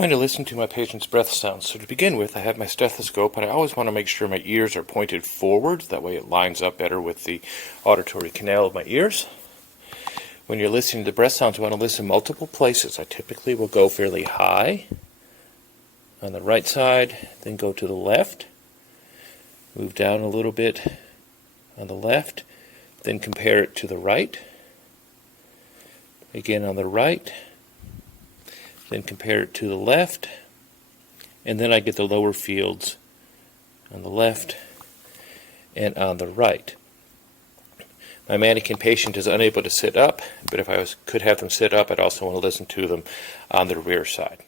going to listen to my patient's breath sounds. So to begin with, I have my stethoscope, and I always want to make sure my ears are pointed forward. That way it lines up better with the auditory canal of my ears. When you're listening to the breath sounds, you want to listen multiple places. I typically will go fairly high on the right side, then go to the left, move down a little bit on the left, then compare it to the right, again on the right, then compare it to the left, and then I get the lower fields on the left and on the right. My mannequin patient is unable to sit up, but if I could have them sit up, I'd also want to listen to them on the rear side.